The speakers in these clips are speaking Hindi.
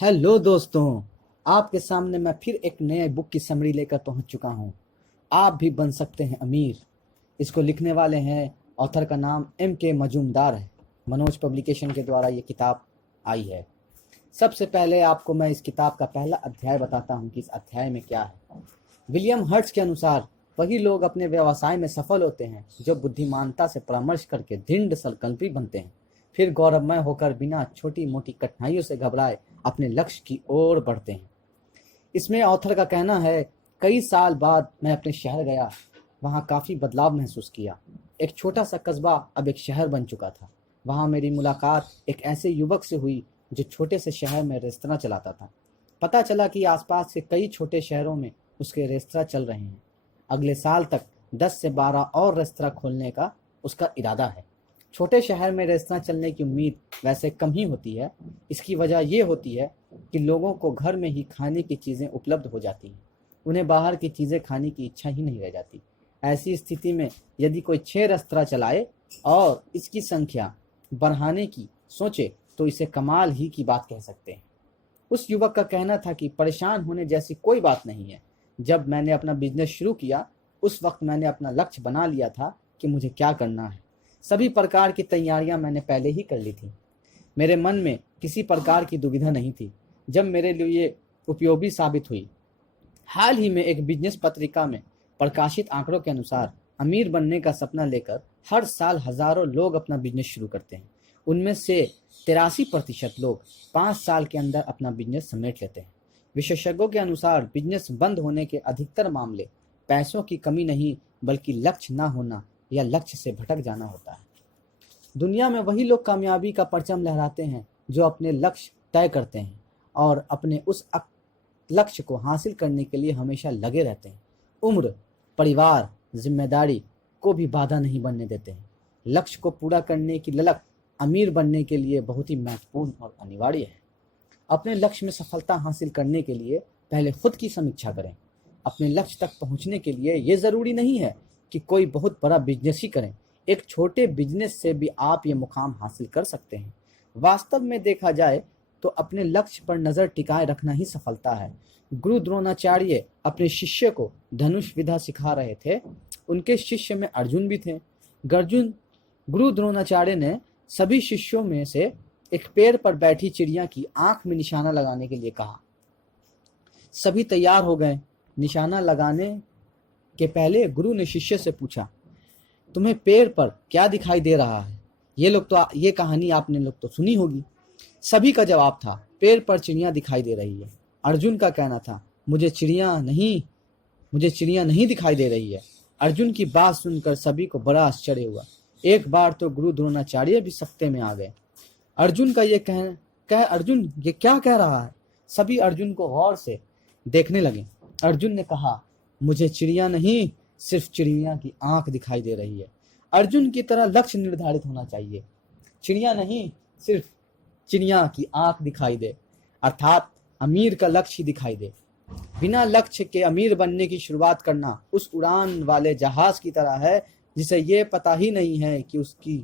हेलो दोस्तों। आपके सामने मैं फिर एक नए बुक की समरी लेकर पहुंच चुका हूं। आप भी बन सकते हैं अमीर। इसको लिखने वाले हैं, ऑथर का नाम M.K. मजूमदार है। मनोज पब्लिकेशन के द्वारा ये किताब आई है। सबसे पहले आपको मैं इस किताब का पहला अध्याय बताता हूं कि इस अध्याय में क्या है। विलियम हर्ट्ज के अनुसार वही लोग अपने व्यवसाय में सफल होते हैं जो बुद्धिमानता से परामर्श करके दृढ़ संकल्पी बनते हैं, फिर गौरवमय होकर बिना छोटी मोटी कठिनाइयों से घबराए अपने लक्ष्य की ओर बढ़ते हैं। इसमें ऑथर का कहना है, कई साल बाद मैं अपने शहर गया। वहाँ काफ़ी बदलाव महसूस किया। एक छोटा सा कस्बा अब एक शहर बन चुका था। वहाँ मेरी मुलाकात एक ऐसे युवक से हुई जो छोटे से शहर में रेस्तरां चलाता था। पता चला कि आसपास के कई छोटे शहरों में उसके रेस्तरां चल रहे हैं। अगले साल तक 10 से 12 और रेस्तरां खोलने का उसका इरादा है। छोटे शहर में रेस्तरां चलने की उम्मीद वैसे कम ही होती है। इसकी वजह ये होती है कि लोगों को घर में ही खाने की चीज़ें उपलब्ध हो जाती हैं। उन्हें बाहर की चीज़ें खाने की इच्छा ही नहीं रह जाती। ऐसी स्थिति में यदि कोई 6 रेस्तरां चलाए और इसकी संख्या बढ़ाने की सोचे तो इसे कमाल ही की बात कह सकते हैं। उस युवक का कहना था कि परेशान होने जैसी कोई बात नहीं है। जब मैंने अपना बिजनेस शुरू किया उस वक्त मैंने अपना लक्ष्य बना लिया था कि मुझे क्या करना है। सभी प्रकार की तैयारियां मैंने पहले ही कर ली थी। मेरे मन में किसी प्रकार की दुविधा नहीं थी। जब मेरे लिए उपयोगी साबित हुई। हाल ही में एक बिजनेस पत्रिका में प्रकाशित आंकड़ों के अनुसार अमीर बनने का सपना लेकर हर साल हजारों लोग अपना बिजनेस शुरू करते हैं। उनमें से 83% लोग 5 साल के अंदर अपना बिजनेस समेट लेते हैं। विशेषज्ञों के अनुसार बिजनेस बंद होने के अधिकतर मामले पैसों की कमी नहीं बल्कि लक्ष्य न होना या लक्ष्य से भटक जाना होता है। दुनिया में वही लोग कामयाबी का परचम लहराते हैं जो अपने लक्ष्य तय करते हैं और अपने उस लक्ष्य को हासिल करने के लिए हमेशा लगे रहते हैं। उम्र, परिवार, जिम्मेदारी को भी बाधा नहीं बनने देते हैं। लक्ष्य को पूरा करने की ललक अमीर बनने के लिए बहुत ही महत्वपूर्ण और अनिवार्य है। अपने लक्ष्य में सफलता हासिल करने के लिए पहले खुद की समीक्षा करें। अपने लक्ष्य तक पहुंचने के लिए ये ज़रूरी नहीं है कि कोई बहुत बड़ा बिजनेस ही करें। एक छोटे बिजनेस से भी आप ये मुकाम हासिल कर सकते हैं। वास्तव में देखा जाए तो अपने लक्ष्य पर नज़र टिकाए रखना ही सफलता है। गुरु द्रोणाचार्य अपने शिष्य को धनुष विद्या सिखा रहे थे। उनके शिष्य में अर्जुन भी थे। गर्जुन गुरु द्रोणाचार्य ने सभी शिष्यों में से एक पेड़ पर बैठी चिड़िया की आंख में निशाना लगाने के लिए कहा। सभी तैयार हो गए। निशाना लगाने के पहले गुरु ने शिष्य से पूछा, तुम्हें पेड़ पर क्या दिखाई दे रहा है? ये कहानी आपने लोग तो सुनी होगी। सभी का जवाब था, पेड़ पर चिड़िया दिखाई दे रही है। अर्जुन का कहना था, मुझे चिड़िया नहीं दिखाई दे रही है। अर्जुन की बात सुनकर सभी को बड़ा आश्चर्य हुआ। एक बार तो गुरु द्रोणाचार्य भी सख्ते में आ गए। अर्जुन ये क्या कह रहा है? सभी अर्जुन को गौर से देखने लगे। अर्जुन ने कहा, मुझे चिड़िया नहीं सिर्फ चिड़िया की आंख दिखाई दे रही है। अर्जुन की तरह लक्ष्य निर्धारित होना चाहिए। चिड़िया नहीं सिर्फ चिड़िया की आंख दिखाई दे, अर्थात अमीर का लक्ष्य ही दिखाई दे। बिना लक्ष्य के अमीर बनने की शुरुआत करना उस उड़ान वाले जहाज की तरह है जिसे ये पता ही नहीं है कि उसकी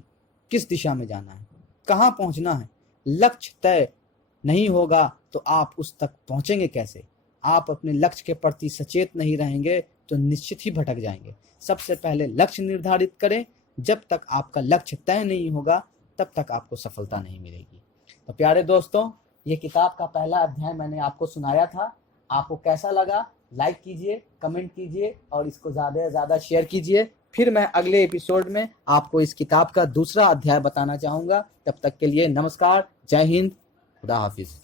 किस दिशा में जाना है, कहाँ पहुंचना है। लक्ष्य तय नहीं होगा तो आप उस तक पहुंचेंगे कैसे? आप अपने लक्ष्य के प्रति सचेत नहीं रहेंगे तो निश्चित ही भटक जाएंगे। सबसे पहले लक्ष्य निर्धारित करें। जब तक आपका लक्ष्य तय नहीं होगा तब तक आपको सफलता नहीं मिलेगी। तो प्यारे दोस्तों, ये किताब का पहला अध्याय मैंने आपको सुनाया था। आपको कैसा लगा? लाइक कीजिए, कमेंट कीजिए और इसको ज़्यादा से ज़्यादा शेयर कीजिए। फिर मैं अगले एपिसोड में आपको इस किताब का दूसरा अध्याय बताना चाहूँगा। तब तक के लिए नमस्कार, जय हिंद, खुदा हाफिज़।